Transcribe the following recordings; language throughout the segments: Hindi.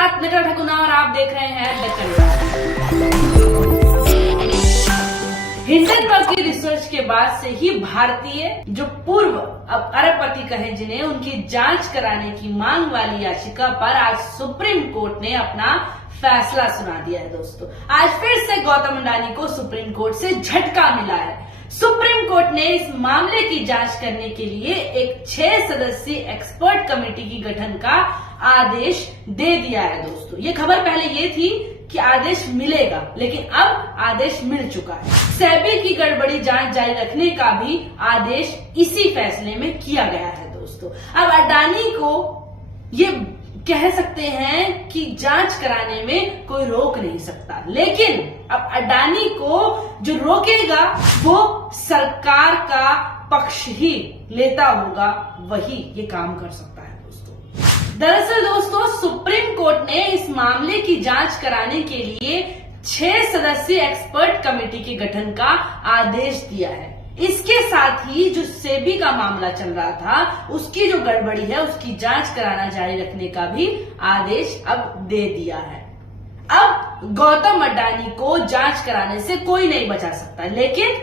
साथ नटवर ठकुना और आप देख रहे हैं डेक्कन। हिंडनबर्ग की रिसर्च के बाद से ही भारतीय जो पूर्व अरबपति कहे जिन्हें उनकी जांच कराने की मांग वाली याचिका पर आज सुप्रीम कोर्ट ने अपना फैसला सुना दिया है। दोस्तों, आज फिर से गौतम अडानी को सुप्रीम कोर्ट से झटका मिला है। सुप्रीम कोर्ट ने इस मामले की जांच करने के लिए एक 6 सदस्यीय एक्सपर्ट कमेटी की गठन का आदेश दे दिया है। दोस्तों, ये खबर पहले ये थी कि आदेश मिलेगा, लेकिन अब आदेश मिल चुका है। सेबी की गड़बड़ी जांच जारी रखने का भी आदेश इसी फैसले में किया गया है। दोस्तों, अब अडानी को ये कह सकते हैं कि जांच कराने में कोई रोक नहीं सकता, लेकिन अब अडानी को जो रोकेगा वो सरकार का पक्ष ही लेता होगा, वही ये काम कर सकता है। दरअसल दोस्तों, सुप्रीम कोर्ट ने इस मामले की जांच कराने के लिए 6 सदस्यीय एक्सपर्ट कमेटी के गठन का आदेश दिया है। इसके साथ ही जो सेबी का मामला चल रहा था, उसकी जो गड़बड़ी है उसकी जांच कराना जारी रखने का भी आदेश अब दे दिया है। अब गौतम अडानी को जांच कराने से कोई नहीं बचा सकता, लेकिन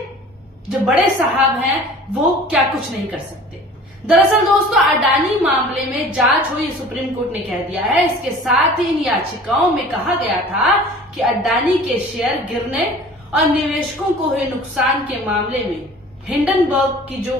जो बड़े साहब हैं वो क्या कुछ नहीं कर सकते। दरअसल दोस्तों, अडानी मामले में जांच हुई, सुप्रीम कोर्ट ने कह दिया है। इसके साथ ही इन याचिकाओं में कहा गया था कि अडानी के शेयर गिरने और निवेशकों को हुए नुकसान के मामले में हिंडनबर्ग की जो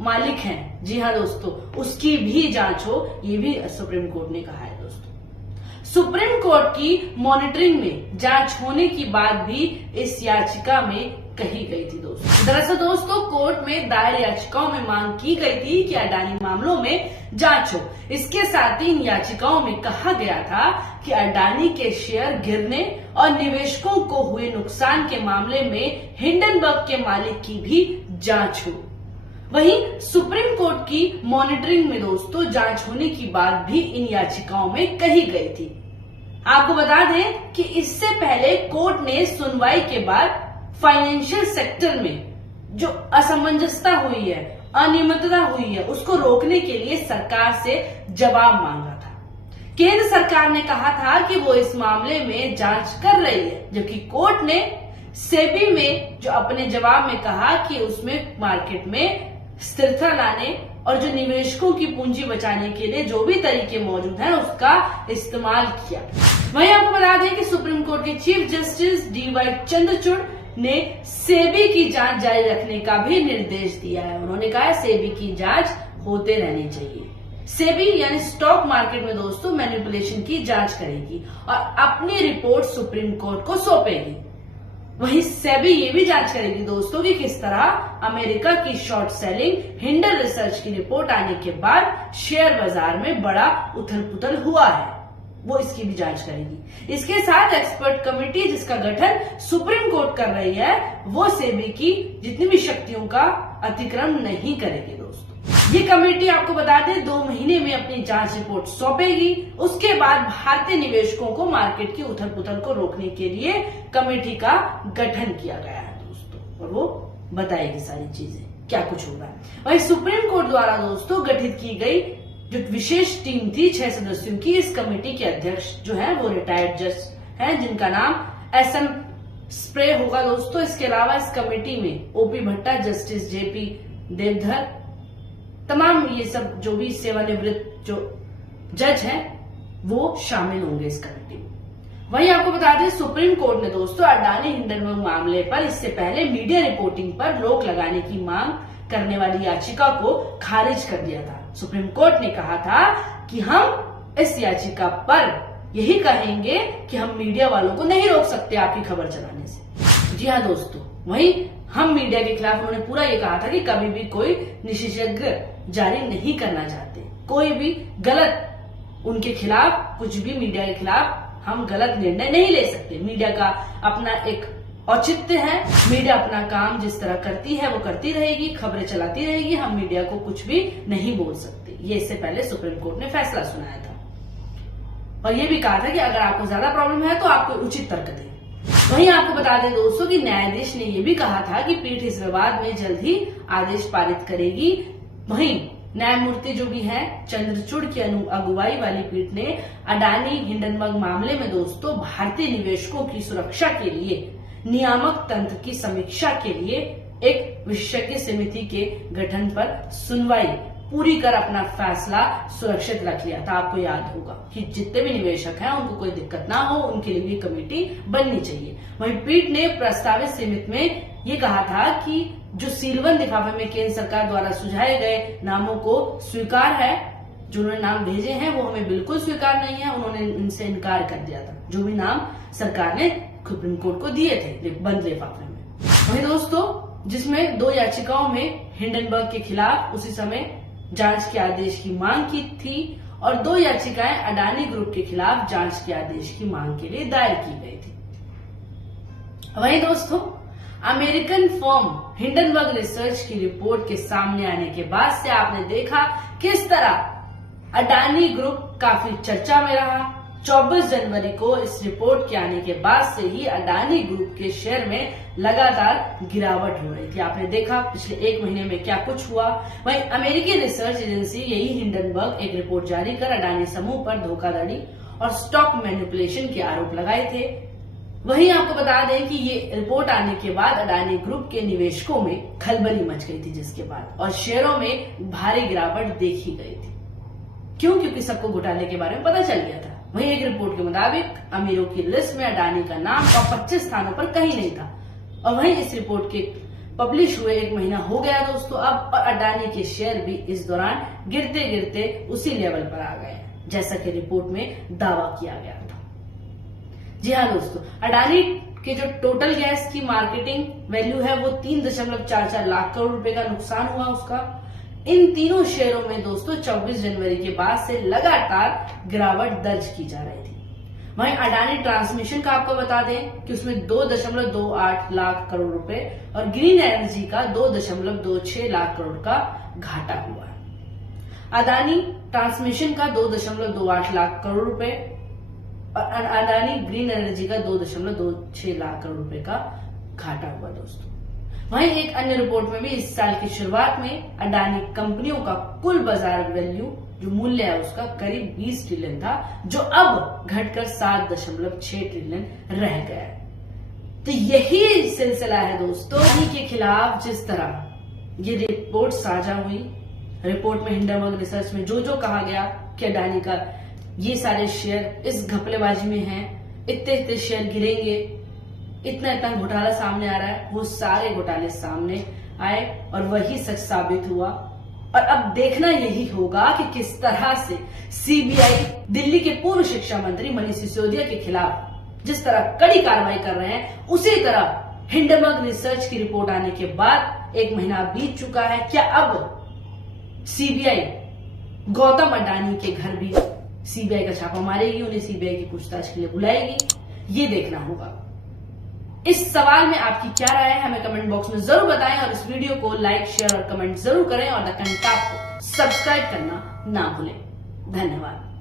मालिक हैं, जी हाँ दोस्तों, उसकी भी जांच हो, ये भी सुप्रीम कोर्ट ने कहा है। दोस्तों, सुप्रीम कोर्ट की मॉनिटरिंग में जांच होने की बात भी इस याचिका में कही गई थी। दोस्तों, दरअसल दोस्तों, कोर्ट में दायर याचिकाओं में मांग की गई थी कि अडानी मामलों में जांच हो। इसके साथ ही इन याचिकाओं में कहा गया था कि अडानी के शेयर गिरने और निवेशकों को हुए नुकसान के मामले में हिंडनबर्ग के मालिक की भी जांच हो। वहीं सुप्रीम कोर्ट की मॉनिटरिंग में दोस्तों जांच होने की बात भी इन याचिकाओं में कही गई थी। आपको बता दें कि इससे पहले कोर्ट ने सुनवाई के बाद फाइनेंशियल सेक्टर में जो असमंजसता हुई है, अनियमितता हुई है, उसको रोकने के लिए सरकार से जवाब मांगा था। केंद्र सरकार ने कहा था कि वो इस मामले में जांच कर रही है, जबकि कोर्ट ने सेबी में जो अपने जवाब में कहा कि उसमें मार्केट में स्थिरता लाने और जो निवेशकों की पूंजी बचाने के लिए जो भी तरीके मौजूद हैं उसका इस्तेमाल किया। वहीं आपको बता दें कि सुप्रीम कोर्ट के चीफ जस्टिस DY चंद्रचूड़ ने सेबी की जांच जारी रखने का भी निर्देश दिया है। उन्होंने कहा सेबी की जांच होते रहनी चाहिए। सेबी यानी स्टॉक मार्केट में दोस्तों मैनिपुलेशन की जांच करेगी और अपनी रिपोर्ट सुप्रीम कोर्ट को सौंपेगी। वहीं सेबी ये भी जांच करेगी दोस्तों कि किस तरह अमेरिका की शॉर्ट सेलिंग हिंडन रिसर्च की रिपोर्ट आने के बाद शेयर बाजार में बड़ा उथल पुथल हुआ है, वो इसकी भी जांच करेगी। इसके साथ एक्सपर्ट कमेटी जिसका गठन सुप्रीम कोर्ट कर रही है, वो सेबी की जितनी भी शक्तियों का अतिक्रमण नहीं करेगी। दोस्तों, ये कमेटी आपको बता दें 2 महीने में अपनी जांच रिपोर्ट सौंपेगी। उसके बाद भारतीय निवेशकों को मार्केट की उथल पुथल को रोकने के लिए कमेटी का गठन किया गया है दोस्तों, और वो बताएगी सारी चीजें क्या कुछ होगा। वहीं सुप्रीम कोर्ट द्वारा दोस्तों गठित की गई जो विशेष टीम थी 6 सदस्यों की, इस कमेटी के अध्यक्ष जो है वो रिटायर्ड जज हैं, जिनका नाम SM स्प्रे होगा। दोस्तों, इसके अलावा इस कमेटी में OP भट्टा, जस्टिस JP देवधर, तमाम ये सब जो भी सेवानिवृत्त जो जज हैं वो शामिल होंगे इस कमेटी में। वहीं आपको बता दें सुप्रीम कोर्ट ने दोस्तों अडानी हिंडनबर्ग मामले पर इससे पहले मीडिया रिपोर्टिंग पर रोक लगाने की मांग करने वाली याचिका को खारिज कर दिया था। सुप्रीम कोर्ट ने कहा था कि हम इस याचिका पर यही कहेंगे कि हम मीडिया वालों को नहीं रोक सकते आपकी खबर चलाने से। जी हाँ दोस्तों, वहीं हम मीडिया के खिलाफ उन्होंने पूरा ये कहा था कि कभी भी कोई निषेधाज्ञा जारी नहीं करना चाहते, कोई भी गलत उनके खिलाफ कुछ भी मीडिया के खिलाफ हम गलत निर्णय नहीं ले सकते। मीडिया का अपना एक औचित्य है, मीडिया अपना काम जिस तरह करती है वो करती रहेगी, खबरें चलाती रहेगी, हम मीडिया को कुछ भी नहीं बोल सकते। ये इससे पहले सुप्रीम कोर्ट ने फैसला सुनाया था और ये भी कहा था कि अगर आपको ज्यादा प्रॉब्लम है तो आपको उचित तर्क दें। वहीं आपको बता दें दोस्तों कि न्यायाधीश ने यह भी कहा था कि पीठ इस विवाद में जल्द ही आदेश पारित करेगी। वहीं न्यायमूर्ति जो भी हैं चंद्रचूड़ की अगुवाई वाली पीठ ने अडानी हिंडनबर्ग मामले में दोस्तों भारतीय निवेशकों की सुरक्षा के लिए नियामक तंत्र की समीक्षा के लिए एक विशेषज्ञ समिति के गठन पर सुनवाई पूरी कर अपना फैसला सुरक्षित रख लिया था। आपको याद होगा कि जितने भी निवेशक हैं उनको कोई दिक्कत ना हो, उनके लिए भी कमेटी बननी चाहिए। वहीं पीठ ने प्रस्तावित समिति में ये कहा था कि जो सीलबंद लिफाफे में केंद्र सरकार द्वारा सुझाए गए नामों को स्वीकार है, जो उन्होंने नाम भेजे हैं वो हमें बिल्कुल स्वीकार नहीं है, उन्होंने इनसे इनकार कर दिया था, जो भी नाम सरकार ने सुप्रीम कोर्ट को दिए थे बंद लिफाफे में। वहीं दोस्तों जिसमें 2 याचिकाओं में हिंडनबर्ग के खिलाफ उसी समय जांच के आदेश की मांग की थी और 2 याचिकाएं अडानी ग्रुप के खिलाफ जांच के आदेश की मांग के लिए दायर की गई थी। वहीं दोस्तों अमेरिकन फर्म हिंडनबर्ग रिसर्च की रिपोर्ट के सामने आने के बाद से आपने देखा किस तरह अडानी ग्रुप काफी चर्चा में रहा। 24 जनवरी को इस रिपोर्ट के आने के बाद से ही अडानी ग्रुप के शेयर में लगातार गिरावट हो रही थी। आपने देखा पिछले 1 महीने में क्या कुछ हुआ। वहीं अमेरिकी रिसर्च एजेंसी यही हिंडनबर्ग एक रिपोर्ट जारी कर अडानी समूह पर धोखाधड़ी और स्टॉक मैनिपुलेशन के आरोप लगाए थे। वहीं आपको बता दें कि ये रिपोर्ट आने के बाद अडानी ग्रुप के निवेशकों में खलबली मच गई थी, जिसके बाद और शेयरों में भारी गिरावट देखी गई थी। क्यों? क्योंकि सबको घोटाले के बारे में पता चल गया था। वहीं एक रिपोर्ट के मुताबिक अमीरों की लिस्ट में अडानी का नाम और 25 स्थानों पर कहीं नहीं था। और वहीं इस रिपोर्ट के पब्लिश हुए 1 महीना हो गया दोस्तों अब, और अडानी के शेयर भी इस दौरान गिरते गिरते उसी लेवल पर आ गए जैसा कि रिपोर्ट में दावा किया गया था। जी हाँ दोस्तों, अडानी के जो टोटल गैस की मार्केटिंग वैल्यू है वो 3.44 लाख करोड़ रुपए का नुकसान हुआ उसका। इन तीनों शेयरों में दोस्तों 24 जनवरी के बाद से लगातार गिरावट दर्ज की जा रही थी। वहीं अडानी ट्रांसमिशन का आपको बता दें कि उसमें 2.28 लाख करोड़ रुपए और ग्रीन एनर्जी का 2.26 लाख करोड़ का घाटा हुआ है। अडानी ट्रांसमिशन का 2.28 लाख करोड़ रुपए और अडानी ग्रीन एनर्जी का 2.26 लाख करोड़ रुपए का घाटा हुआ दोस्तों। वहीं एक अन्य रिपोर्ट में भी इस साल की शुरुआत में अडानी कंपनियों का कुल बाजार वैल्यू जो मूल्य है उसका करीब 20 ट्रिलियन था, जो अब घटकर 7.6 ट्रिलियन रह गया है। तो यही सिलसिला है दोस्तों अडानी के खिलाफ। जिस तरह ये रिपोर्ट साझा हुई, रिपोर्ट में हिंडनबर्ग रिसर्च में जो कहा गया कि अडानी का ये सारे शेयर इस घपलेबाजी में हैं, इतने शेयर गिरेंगे, इतना घोटाला सामने आ रहा है, वो सारे घोटाले सामने आए और वही सच साबित हुआ। और अब देखना यही होगा कि किस तरह से सीबीआई दिल्ली के पूर्व शिक्षा मंत्री मनीष सिसोदिया के खिलाफ जिस तरह कड़ी कार्रवाई कर रहे हैं, उसी तरह हिंडनबर्ग रिसर्च की रिपोर्ट आने के बाद 1 महीना बीत चुका है, क्या अब सीबीआई गौतम अडानी के घर भी सीबीआई का छापा मारेगी, उन्हें सीबीआई की पूछताछ के लिए बुलाएगी? ये देखना होगा। इस सवाल में आपकी क्या राय है हमें कमेंट बॉक्स में जरूर बताएं और इस वीडियो को लाइक शेयर और कमेंट जरूर करें और द कंटाप को सब्सक्राइब करना ना भूलें। धन्यवाद।